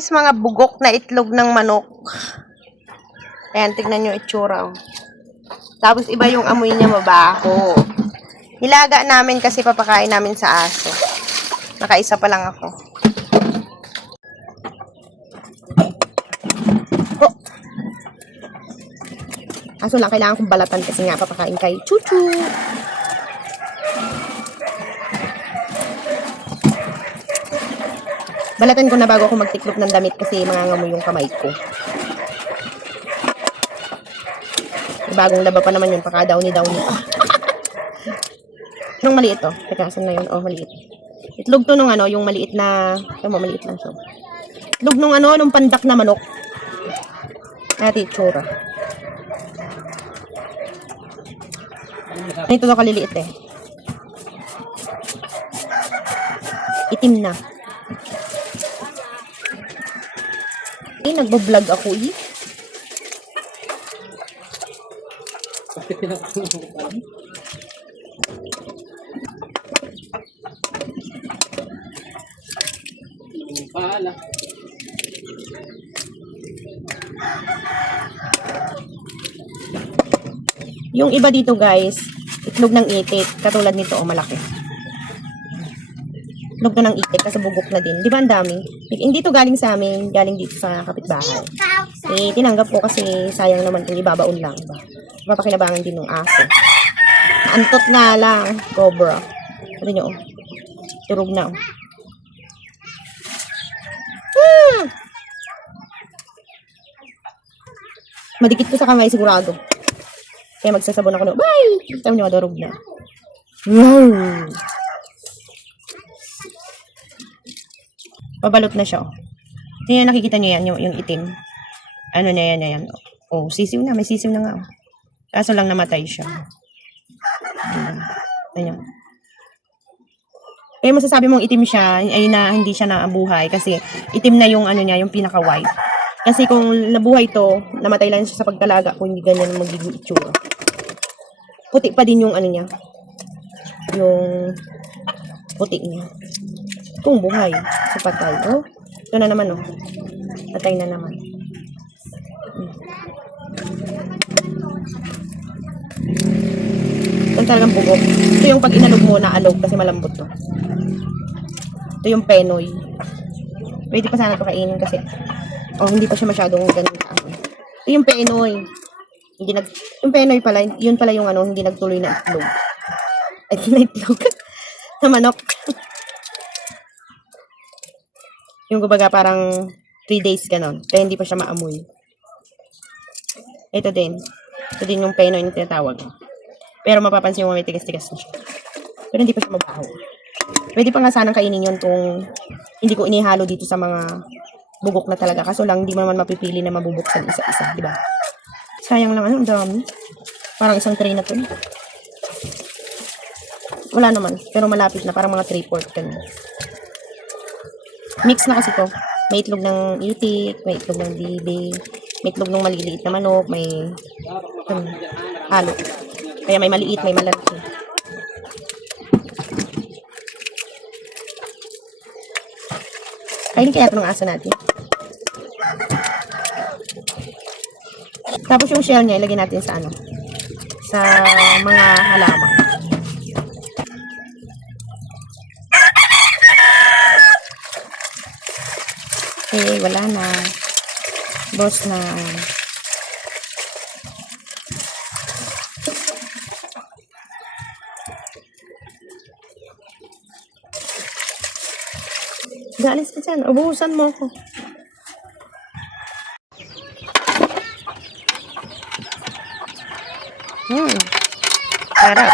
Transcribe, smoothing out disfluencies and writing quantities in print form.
Is mga bugok na itlog ng manok. Ayan, tignan nyo itsura. Tapos iba yung amoy niya, mabaho. Nilaga namin kasi papakain namin sa aso. Nakaisa pa lang ako. Oh. Aso lang, kailangan kong balatan kasi nga papakain kay Chuchu. Balatan ko na bago ako magtiklop ng damit kasi mangangamoy yung kamay ko. Bagong laba pa naman yun, paka downy-downy. Anong maliit to? Teka, saan na yun? Oh, maliit. Itlog to nung ano, yung maliit na, tama, maliit lang siya. Itlog nung ano, nung pandak na manok. Ati, tsura. Ito na kaliliit eh. Itim na. Eh, nagbo-vlog ako eh. Paala. Yung iba dito guys, itlog ng itik. Katulad nito, oh, malaki. Itlog na ng itik, kasi bugok na din. Di ba ang dami? Hindi to galing sa amin, galing dito sa kapitbahay. Eh, tinanggap ko kasi sayang naman kung ibabaon lang. Diba? Mapapakinabangan din ng aso. Antot nga lang, cobra. Ano nyo, oh. Turog na, oh. Madikit ko sa kamay sigurado. Kaya magsasabon ako no. Bye! Sabi niyo, madurog na. Wow! Pabalot na siya. So, yan, nakikita niyo yan, yung itim. Ano na yan, yan. Oh, sisiw na. May sisiw na nga. Oh. Kaso lang namatay siya. Ayan. Kaya masasabi mong itim siya, ay na hindi siya nabuhay kasi itim na yung ano niya, yung pinaka-white. Kasi kung nabuhay to, namatay lang siya sa pagkalaga kung hindi ganyan magiging itsura. Puti pa din yung ano niya. Yung puti niya. Kung buhay, sa patay. Oh, ito na naman oh. Patay na naman. Ito talagang bugok. Ito yung pag inalog mo na alog kasi malambot to. Ito yung penoy. Pwede pa sana ito kainin kasi hindi pa siya masyadong ganun ka. Ito yung penoy. Yung penoy pala, yun pala yung ano, hindi nagtuloy na itlog. Ay, na itlog. Na manok. Yung kumbaga parang 3 days ganun. Kaya hindi pa siya maamoy. Ito din. Ito din yung penoy na tinatawag. Pero mapapansin mo may tigas-tigas na siya. Pero hindi pa siya mabaho. Pwede pa nga sanang kainin yun kung hindi ko inihalo dito sa mga bugok na talaga. Kaso lang, hindi mo naman mapipili na mabubuksan isa-isa. Diba? Sayang lang, ang dami. Parang isang tray na to. Wala naman. Pero malapit na. Parang mga 3/4 ka na. Mix na kasi to. May itlog ng itik, may itlog ng bibi, may itlog ng maliliit na manok, may halo. Kaya may maliit, may malalaki. Kainin kaya ito ng aso natin. Tapos yung shell niya, ilagay natin sa ano? Sa mga halaman. Okay, wala na. Boss na. Galis ka dyan. Ubuhusan mo ako. Sarap.